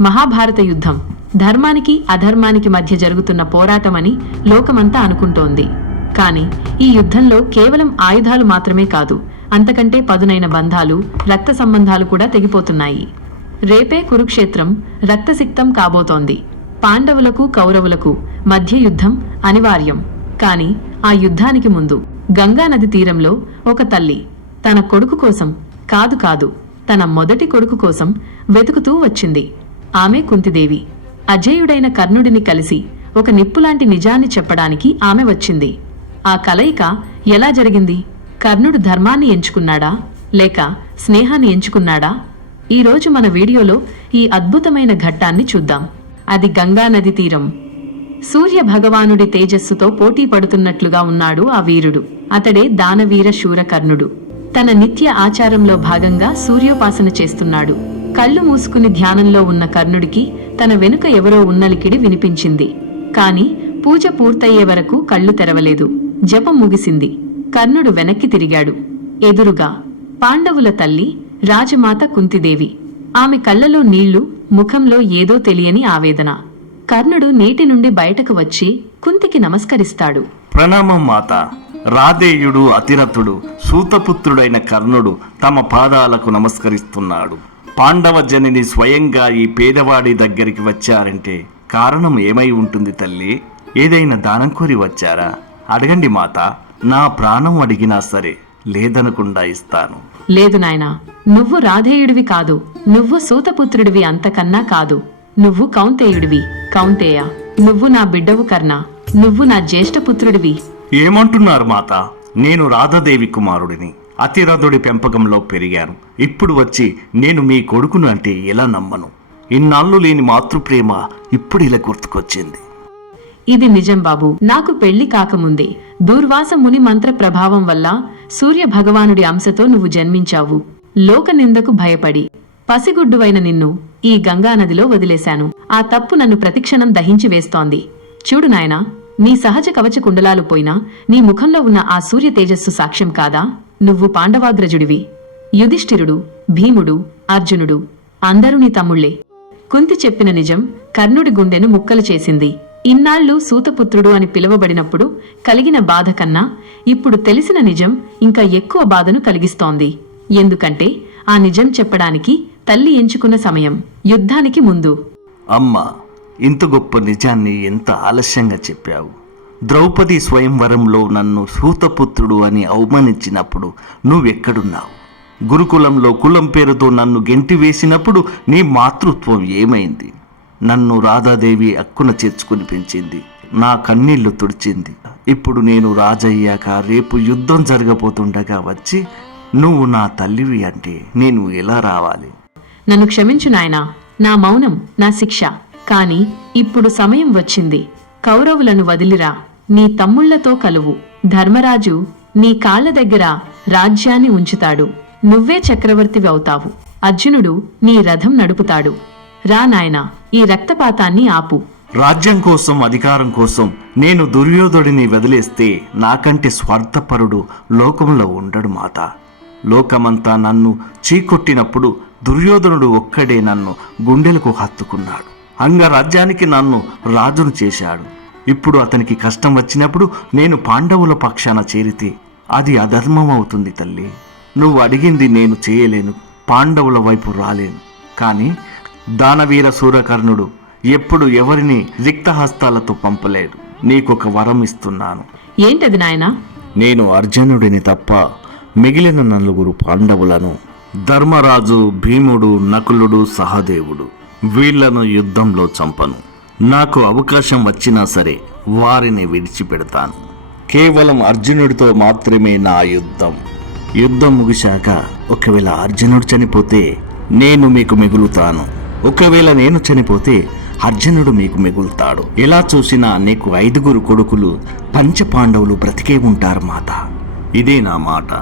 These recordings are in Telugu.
మహాభారత యుద్ధం. ధర్మానికి అధర్మానికి మధ్య జరుగుతున్న పోరాటమని లోకమంతా అనుకుంటోంది. కాని ఈ యుద్ధంలో కేవలం ఆయుధాలు మాత్రమే కాదు అంతకంటే పదునైన బంధాలు రక్త సంబంధాలు కూడా తెగిపోతున్నాయి. రేపే కురుక్షేత్రం రక్తసిక్తం కాబోతోంది. పాండవులకు కౌరవులకు మధ్య యుద్ధం అనివార్యం. కాని ఆ యుద్ధానికి ముందు గంగానది తీరంలో ఒక తల్లి తన కొడుకు కోసం కాదు కాదు తన మొదటి కొడుకు కోసం వెతుకుతూ వచ్చింది. ఆమె కుంతిదేవి. అజేయుడైన కర్ణుడిని కలిసి ఒక నిప్పులాంటి నిజాన్ని చెప్పడానికి ఆమె వచ్చింది. ఆ కలయిక ఎలా జరిగింది? కర్ణుడు ధర్మాన్ని ఎంచుకున్నాడా? లేక స్నేహాన్ని ఎంచుకున్నాడా? ఈరోజు మన వీడియోలో ఈ అద్భుతమైన ఘట్టాన్ని చూద్దాం. అది గంగానది తీరం. సూర్య భగవానుడి తేజస్సుతో పోటీ పడుతున్నట్లుగా ఉన్నాడు ఆ వీరుడు. అతడే దానవీర శూర కర్ణుడు తన నిత్య ఆచారంలో భాగంగా సూర్యోపాసన చేస్తున్నాడు. కళ్ళు మూసుకుని ధ్యానంలో ఉన్న కర్ణుడికి తన వెనుక ఎవరో ఉన్నలికిడి వినిపించింది. కాని పూజ పూర్తయ్యే వరకు కళ్ళు తెరవలేదు. జపం ముగిసింది. కర్ణుడు వెనక్కి తిరిగాడు. ఎదురుగా పాండవుల తల్లి రాజమాత కుంతిదేవి. ఆమె కళ్ళలో నీళ్ళు ముఖంలో ఏదో తెలియని ఆవేదన. కర్ణుడు నీటి నుండి బయటకు వచ్చి కుంతికి నమస్కరిస్తాడు. ప్రణామం మాత. రాధేయుడు అతిరథుడు సూతపుత్రుడైన కర్ణుడు తమ పాదాలకు నమస్కరిస్తున్నాడు. పాండవ జనిని స్వయంగా ఈ పేదవాడి దగ్గరికి వచ్చారంటే కారణం ఏమై ఉంటుంది తల్లి? ఏదైనా దానం కోరి వచ్చారా? అడగండి మాత నా ప్రాణం అడిగినా సరే లేదనకుండా ఇస్తాను. లేదు నాయనా నువ్వు రాధేయుడివి కాదు నువ్వు సూతపుత్రుడివి అంతకన్నా కాదు. నువ్వు కౌంతేయుడివి కౌంతేయ. నువ్వు నా బిడ్డవు కర్ణ నువ్వు నా జ్యేష్ఠపుత్రుడివి. ఏమంటున్నారు మాత? నేను రాధాదేవి కుమారుడిని. అతిరథుడి పెంపకంలో పెరిగాను. ఇప్పుడు వచ్చి నేను మీ కొడుకును అంటే ఎలా నమ్మను? ఇన్నాళ్ళు లేని మాతృప్రేమ ఇప్పుడు ఇలా గుర్తుకొచ్చింది. ఇది నిజం బాబు. నాకు పెళ్ళి కాకముందే దూర్వాస ముని మంత్ర ప్రభావం వల్ల సూర్య భగవానుడి అంశతో నువ్వు జన్మించావు. లోక నిందకు భయపడి పసిగుడ్డువైన నిన్ను ఈ గంగానదిలో వదిలేశాను. ఆ తప్పు నన్ను ప్రతిక్షణం దహించి వేస్తోంది. చూడు నాయనా నీ సహజ కవచ కుండలాలు పోయినా నీ ముఖంలో ఉన్న ఆ సూర్య తేజస్సు సాక్ష్యం కాదా? నువ్వు పాండవాగ్రజుడివి యుధిష్ఠిరుడు భీముడు అర్జునుడు అందరూ నీ తమ్ముళ్ళే కుంతి చెప్పిన నిజం కర్ణుడి గుండెను ముక్కలు చేసింది. ఇన్నాళ్ళు సూతపుత్రుడు అని పిలువబడినప్పుడు కలిగిన బాధ కన్నా ఇప్పుడు తెలిసిన నిజం ఇంకా ఎక్కువ బాధను కలిగిస్తోంది. ఎందుకంటే ఆ నిజం చెప్పడానికి తల్లి ఎంచుకున్న సమయం యుద్ధానికి ముందు. అమ్మా ఇంత గొప్ప నిజాన్ని ఎంత ఆలస్యంగా చెప్పావు? ద్రౌపది స్వయంవరంలో నన్ను సూతపుత్రుడు అని అవమానించినప్పుడు నువ్వెక్కడున్నావు? గురుకులంలో కులం పేరుతో నన్ను గెంటి వేసినప్పుడు నీ మాతృత్వం ఏమైంది? నన్ను రాధాదేవి అక్కున చేర్చుకుని పెంచింది. నా కన్నీళ్ళు తుడిచింది. ఇప్పుడు నేను రాజయ్యాక రేపు యుద్ధం జరగబోతుండగా వచ్చి నువ్వు నా తల్లివి అంటే నేను ఎలా రావాలి? నన్ను క్షమించు నాయనా. నా మౌనం నా శిక్ష. కాని ఇప్పుడు సమయం వచ్చింది. కౌరవులను వదిలిరా. నీ తమ్ముళ్ళతో కలువు. ధర్మరాజు నీ కాళ్ళ దగ్గర రాజ్యాన్ని ఉంచుతాడు. నువ్వే చక్రవర్తివి అవుతావు. అర్జునుడు నీ రథం నడుపుతాడు. రా నాయనా ఈ రక్తపాతాన్ని ఆపు. రాజ్యం కోసం అధికారం కోసం నేను దుర్యోధుడిని వదిలేస్తే నాకంటే స్వార్థపరుడు లోకంలో ఉండడు మాత. లోకమంతా నన్ను చీకొట్టినప్పుడు దుర్యోధనుడు ఒక్కడే నన్ను గుండెలకు హత్తుకున్నాడు. అంగరాజ్యానికి నన్ను రాజును చేశాడు. ఇప్పుడు అతనికి కష్టం వచ్చినప్పుడు నేను పాండవుల పక్షాన చేరితే అది అధర్మం అవుతుంది తల్లి. నువ్వు అడిగింది నేను చేయలేను పాండవుల వైపు రాలేను. కానీ దానవీర సూరకర్ణుడు ఎప్పుడు ఎవరిని రిక్తహస్తాలతో పంపలేడు. నీకొక వరం ఇస్తున్నాను. ఏంటది నాయనా? నేను అర్జునుడిని తప్ప మిగిలిన నలుగురు పాండవులను ధర్మరాజు భీముడు నకులుడు సహదేవుడు వీళ్ళను యుద్ధంలో చంపను. నాకు అవకాశం వచ్చినా సరే వారిని విడిచిపెడతాను. కేవలం అర్జునుడితో మాత్రమే నా యుద్ధం. యుద్ధం ముగిశాక ఒకవేళ అర్జునుడు చనిపోతే నేను మీకు మిగులుతాను. ఒకవేళ నేను చనిపోతే అర్జునుడు మీకు మిగులుతాడు. ఎలా చూసినా నీకు ఐదుగురు కొడుకులు పంచపాండవులు బ్రతికే ఉంటారు మాత. ఇదే నా మాట.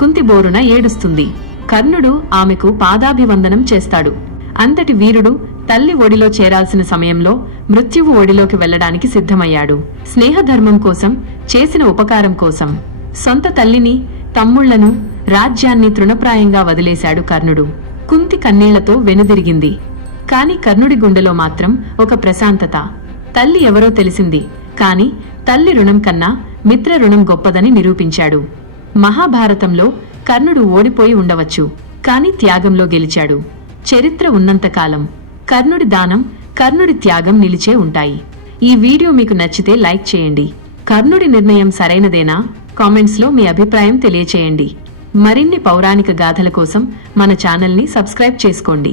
కుంతి బోరున ఏడుస్తుంది. కర్ణుడు ఆమెకు పాదాభివందనం చేస్తాడు. అంతటి వీరుడు తల్లి ఒడిలో చేరాల్సిన సమయంలో మృత్యువు ఒడిలోకి వెళ్ళడానికి సిద్ధమయ్యాడు. స్నేహధర్మం కోసం చేసిన ఉపకారం కోసం. సొంత తల్లిని తమ్ముళ్ళను రాజ్యాన్ని తృణప్రాయంగా వదిలేశాడు కర్ణుడు. కుంతి కన్నీళ్ళతో వెనుదిరిగింది. కాని కర్ణుడి గుండెలో మాత్రం ఒక ప్రశాంతత. తల్లి ఎవరో తెలిసింది. కాని తల్లి రుణం కన్నా మిత్ర రుణం గొప్పదని నిరూపించాడు. మహాభారతంలో కర్ణుడు ఓడిపోయి ఉండవచ్చు. కాని త్యాగంలో గెలిచాడు. చరిత్ర ఉన్నంతకాలం కర్ణుడి దానం కర్ణుడి త్యాగం నిలిచే ఉంటాయి. ఈ వీడియో మీకు నచ్చితే లైక్ చేయండి. కర్ణుడి నిర్ణయం సరైనదేనా? కామెంట్స్లో మీ అభిప్రాయం తెలియచేయండి. మరిన్ని పౌరాణిక గాథల కోసం మన ఛానల్ని సబ్స్క్రైబ్ చేసుకోండి.